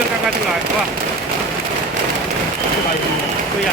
样刚刚出来，好吧？对呀。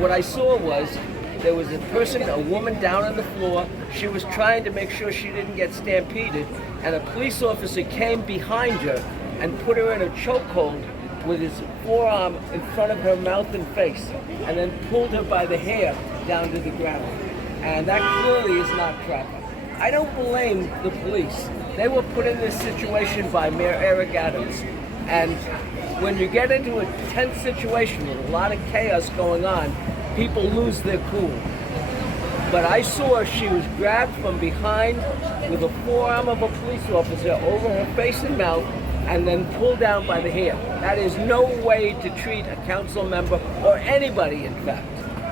What I saw was there was a woman down on the floor. She was trying to make sure she didn't get stampeded, and a police officer came behind her and put her in a chokehold with his forearm in front of her mouth and face, and then pulled her by the hair down to the ground. And that clearly is not proper. I don't blame the police. They were put in this situation by Mayor Eric Adams. And when you get into a tense situation with a lot of chaos going on, people lose their cool. But I saw she was grabbed from behind with the forearm of a police officer over her face and mouth and then pulled down by the hair. That is no way to treat a council member or anybody, in fact.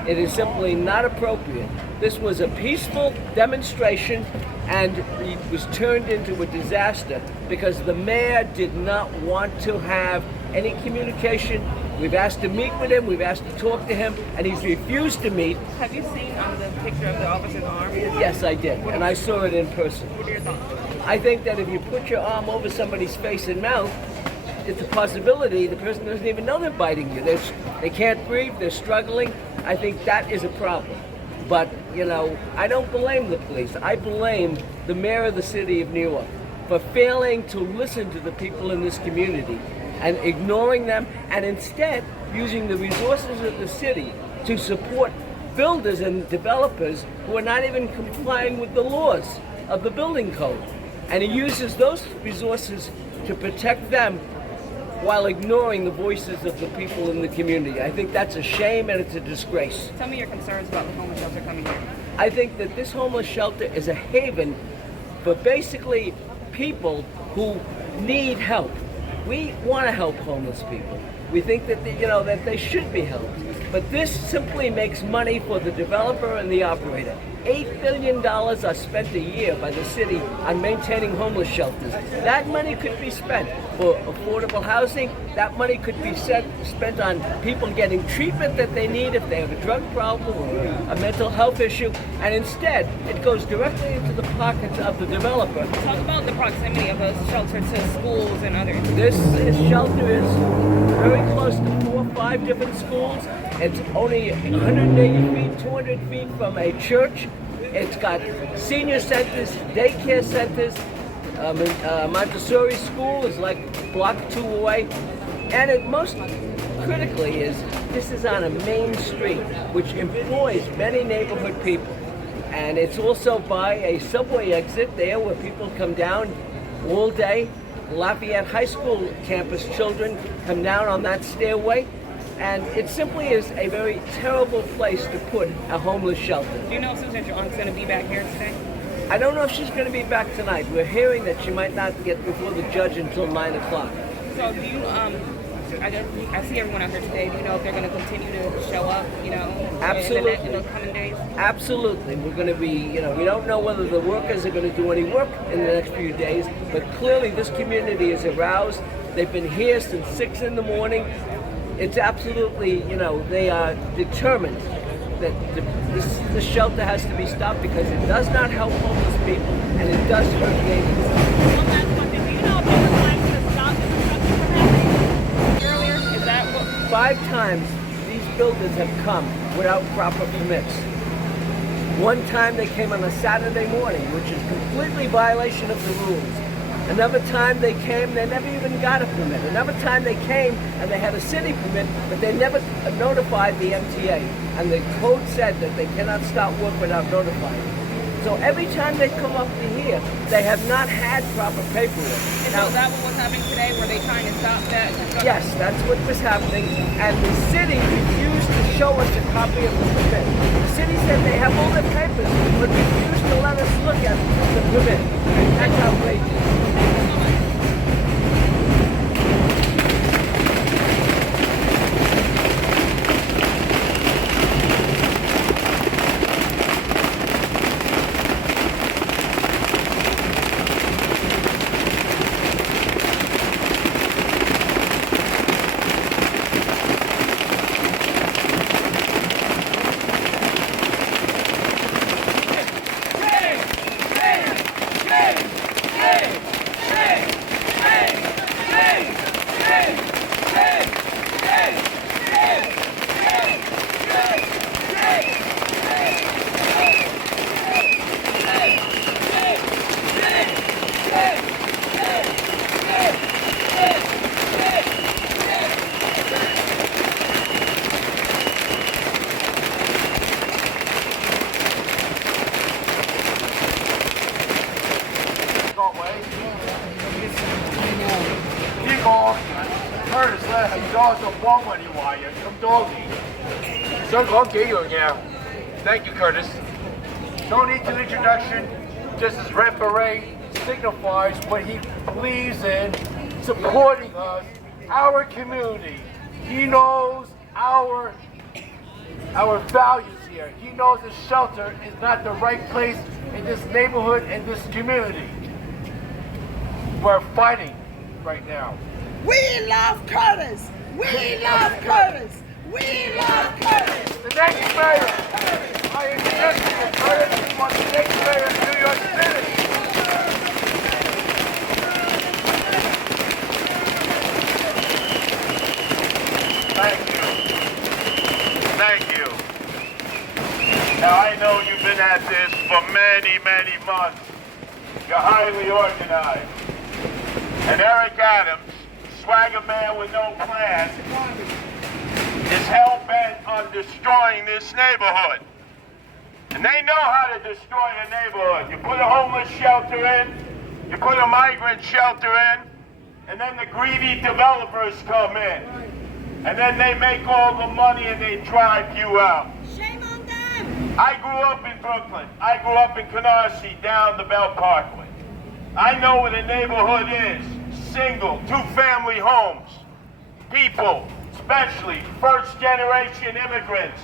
It is simply not appropriate. This was a peaceful demonstration, and it was turned into a disaster because the mayor did not want to have any communication. We've asked to meet with him, we've asked to talk to him, and he's refused to meet. Have you seen the picture of the officer's arm? Yes, I did, and I saw it in person. What are your thoughts? I think that if you put your arm over somebody's face and mouth, it's a possibility the person doesn't even know they're biting you. They can't breathe, they're struggling. I think that is a problem. But, I don't blame the police. I blame the mayor of the city of New York for failing to listen to the people in this community and ignoring them, and instead using the resources of the city to support builders and developers who are not even complying with the laws of the building code. And he uses those resources to protect them while ignoring the voices of the people in the community. I think that's a shame and it's a disgrace. Tell me your concerns about the homeless shelter coming here. I think that this homeless shelter is a haven for basically people who need help. We want to help homeless people. We think that that they should be helped. But this simply makes money for the developer and the operator. $8 billion are spent a year by the city on maintaining homeless shelters. That money could be spent for affordable housing. That money could be spent on people getting treatment that they need if they have a drug problem or a mental health issue. And instead, it goes directly into the pockets of the developer. Talk about the proximity of a shelter to schools and other institutions. This shelter is very close to 4 or 5 different schools. It's only 180 feet, 200 feet from a church. It's got senior centers, daycare centers. Montessori school is like block 2 away. And it most critically this is on a main street, which employs many neighborhood people. And it's also by a subway exit there where people come down all day. Lafayette High School campus children come down on that stairway. And it simply is a very terrible place to put a homeless shelter. Do you know if Susan John's going to be back here today? I don't know if she's going to be back tonight. We're hearing that she might not get before the judge until 9 o'clock. So do you, I see everyone out here today. Do you know if they're going to continue to show up, Absolutely. in the coming days? Absolutely. We're going to be, we don't know whether the workers are going to do any work in the next few days, but clearly this community is aroused. They've been here since 6 in the morning. It's absolutely, they are determined that this shelter has to be stopped because it does not help homeless people and it does hurt neighbors. One last question. Do you know if they were trying to stop the construction from happening earlier? Is that what? 5 times these builders have come without proper permits. One time they came on a Saturday morning, which is completely violation of the rules. Another time they came, they never even got a permit. Another time they came and they had a city permit, but they never notified the MTA. And the code said that they cannot start work without notifying. So every time they come up to here, they have not had proper paperwork. And so is that what was happening today? Were they trying to stop that construction? Yes, that's what was happening, and the city refused to show us a copy of the permit. The city said they have all the papers, but refused to let us look at the permit. That's outrageous. Thank you so much. Curtis 咧係多咗幫我哋華人咁多年，想講幾樣嘢。Thank you, Curtis. No need to introduction. Just as red beret signifies what he believes in, supporting us, our community. He knows our values here. He knows the shelter is not the right place in this neighborhood and this community. We're fighting right now. We love Curtis! We love Curtis! We love Curtis! The next mayor, I introduce you to Curtis. He wants the next mayor of New York City. Thank you. Thank you. Now, I know you've been at this for many, many months. You're highly organized. And Eric Adams, swagger man with no plan, is hell-bent on destroying this neighborhood. And they know how to destroy a neighborhood. You put a homeless shelter in, you put a migrant shelter in, and then the greedy developers come in. And then they make all the money and they drive you out. Shame on them! I grew up in Brooklyn. I grew up in Canarsie down the Belt Parkway. I know what a neighborhood is. Single, two-family homes. People, especially first-generation immigrants,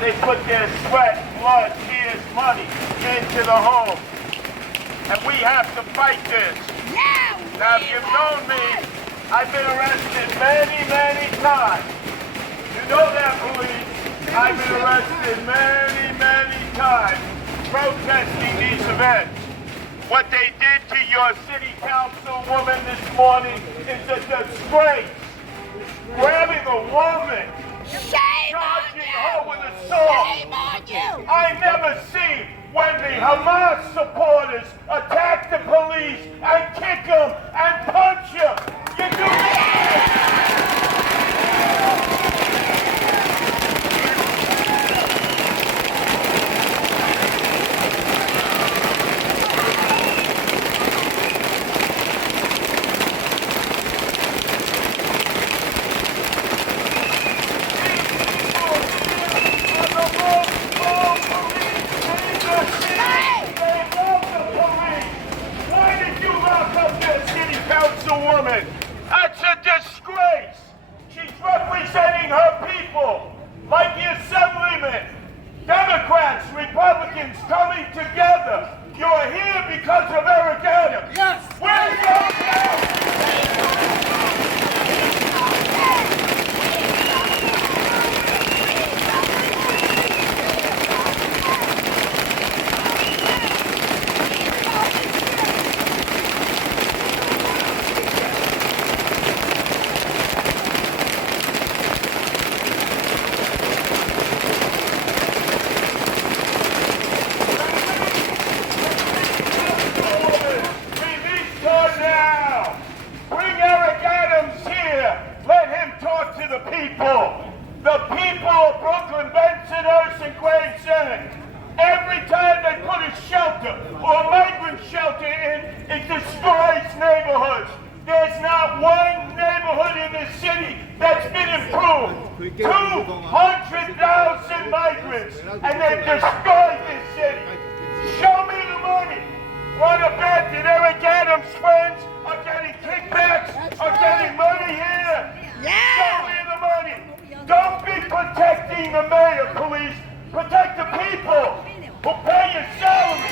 they put their sweat, blood, tears, money into the home. And we have to fight this. Yeah! Now, if you've known me, I've been arrested many, many times. You know that, police. I've been arrested many, many times protesting these events. What they did to your city councilwoman this morning is a disgrace. Grabbing a woman, Shame on charging you! her with assault. Shame on you! I never see when the Hamas supporters attack the police and kick them and punch them. You do Councilwoman, that's a disgrace. She's representing her people, like the Assemblyman. Democrats, Republicans coming together. You're here because of Eric Adams. Yes! Where's your shelter or a migrant shelter in, it destroys neighborhoods. There's not one neighborhood in this city that's been improved. 200,000 migrants, and they've destroyed this city. Show me the money. Want to bet that Eric Adams' friends are getting kickbacks, are getting money here? Show me the money. Don't be protecting the mayor, police. Protect the people who pay your salary.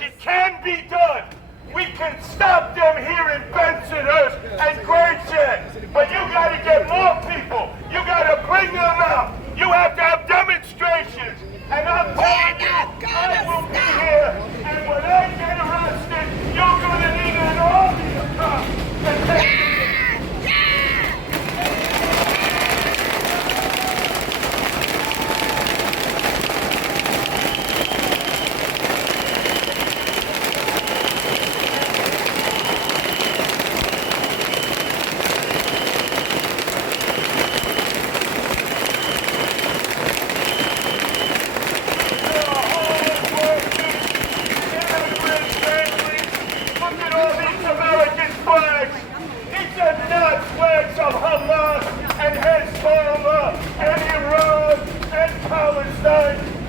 It can be done. We can stop them here in Bensonhurst and Gravesend. But you got to get more people. You got to bring them out. You have to have demonstrations. And I'm telling you, I will be here. And when I get arrested, you're going to need an army to come and take me.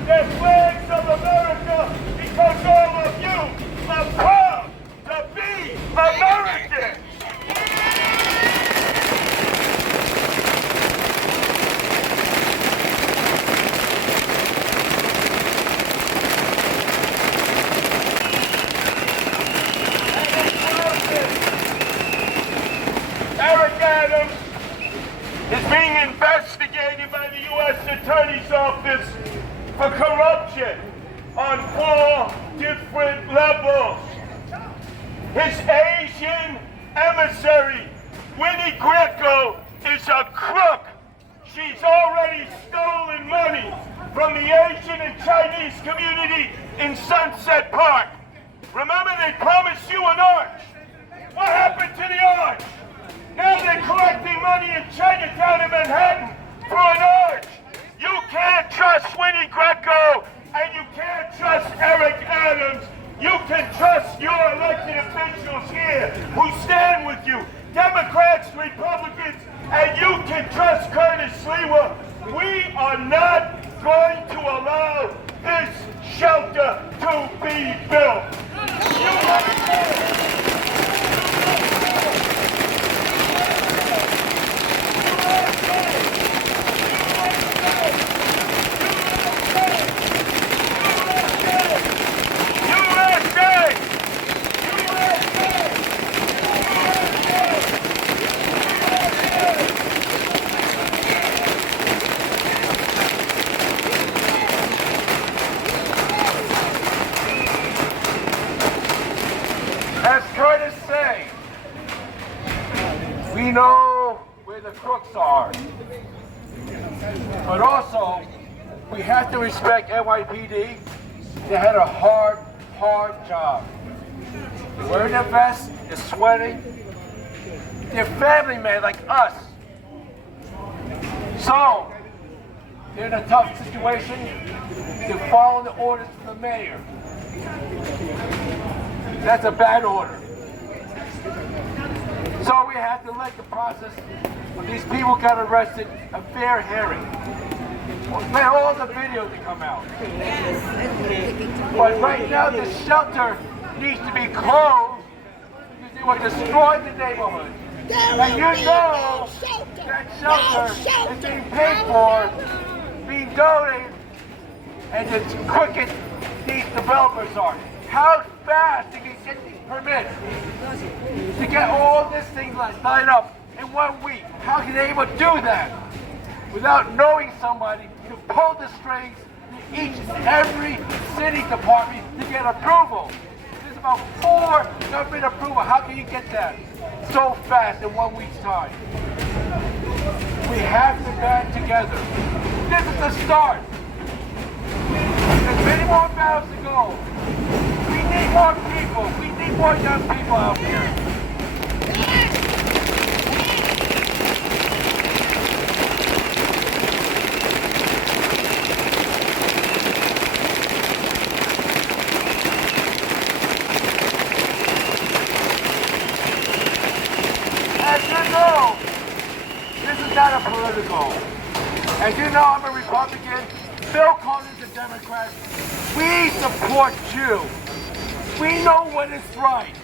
They're flags of America because all of you are proud to be American. Eric Adams is being investigated by the U.S. Attorney's Office for corruption on 4 different levels. His Asian emissary, Winnie Greco, is a crook. She's already stolen money from the Asian and Chinese community in Sunset Park. Remember, they promised you an arch. What happened to the arch? Now they're collecting money in Chinatown and Manhattan for an arch. You can't trust Winnie Greco, and you can't trust Eric Adams. You can trust your elected officials here who stand with you, Democrats, Republicans, and you can trust Curtis Lewa. We are not going to allow this shelter to be built. You understand? As Curtis say, we know where the crooks are, but also we have to respect NYPD. They had a hard job. They're wearing their vests, they're sweating. They're family men like us. So, they're in a tough situation. They're following the orders from the mayor. That's a bad order. So we have to let the process when these people got arrested a fair hearing. Let all the videos to come out. But right now the shelter needs to be closed because they will destroy the neighborhood. And you know that shelter is being paid for, being donated, and it's quick these developers are. How fast they can get these permits to get all this thing lined up in 1 week? How can they able to do that without knowing somebody to pull the strings to each and every city department to get approval? about 4 government approval. How can you get that so fast in 1 week's time? We have to band together. This is the start. There's many more battles to go. We need more people. We need more young people out here. As you know, this is not a political. As you know, I'm a Republican. Bill Clinton's a Democrat. We support you. We know what is right.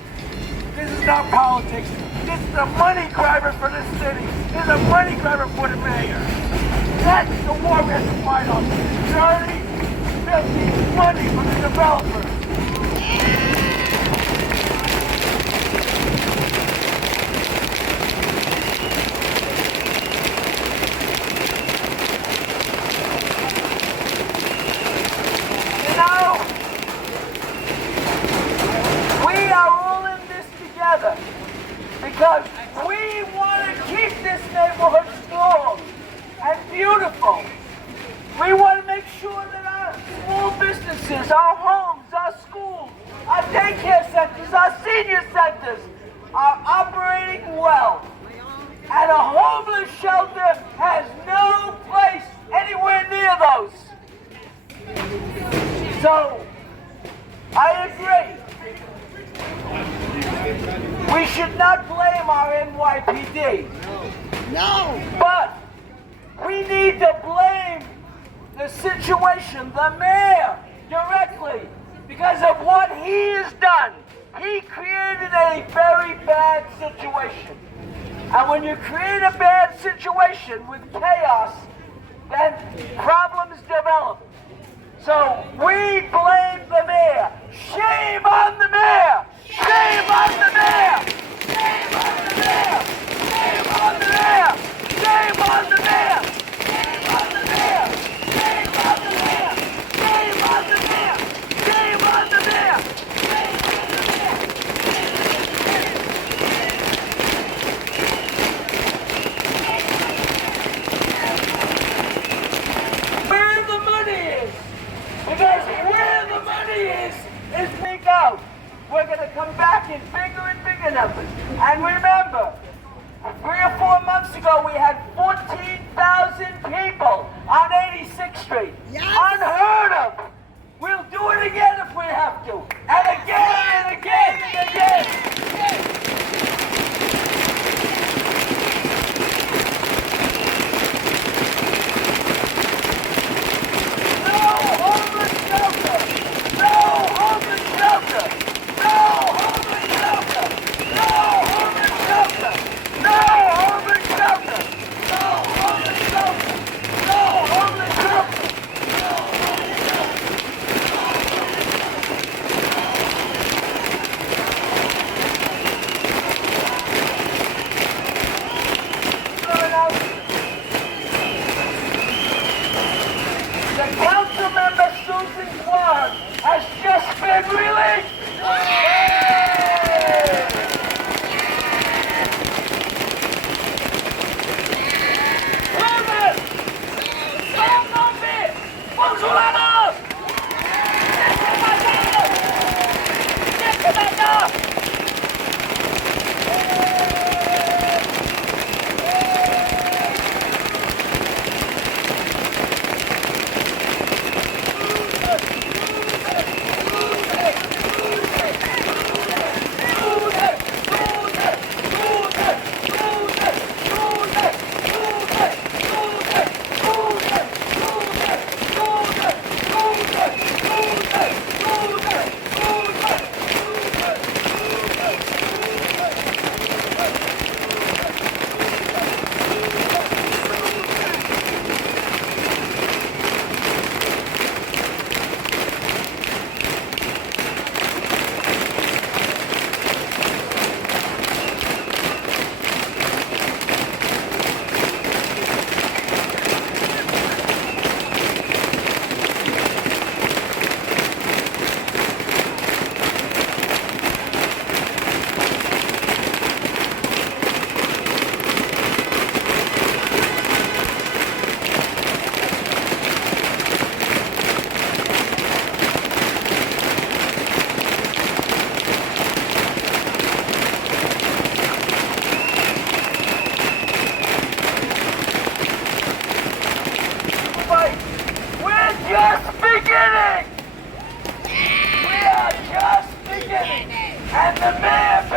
This is not politics. This is a money grabber for the city. This is a money grabber for the mayor. That's the war we have to fight on. Dirty, filthy money from the developers. Because we want to keep this neighborhood strong and beautiful. We want to make sure that our small businesses, our homes, our schools, our daycare centers, our senior centers are operating well. And a homeless shelter has no place anywhere near those. So, I agree. We should not blame our NYPD. No. But we need to blame the situation, the mayor, directly, because of what he has done. He created a very bad situation. And when you create a bad situation with chaos, then problems develop. So we blame the mayor. Shame on the mayor! Shame on the mayor! Shame on the mayor! Shame on the mayor! Shame on the mayor! Shame on the mayor! Shame on the mayor! Shame on the mayor! Shame on the mayor! Shame on the mayor! Where the money is! Because where the money is big out. We're going to come back in bigger and bigger numbers. And remember, 3 or 4 months ago, we had 14,000 people on 86th Street. Yes. Unheard of. We'll do it again if we have to. And again and again and again. And the mayor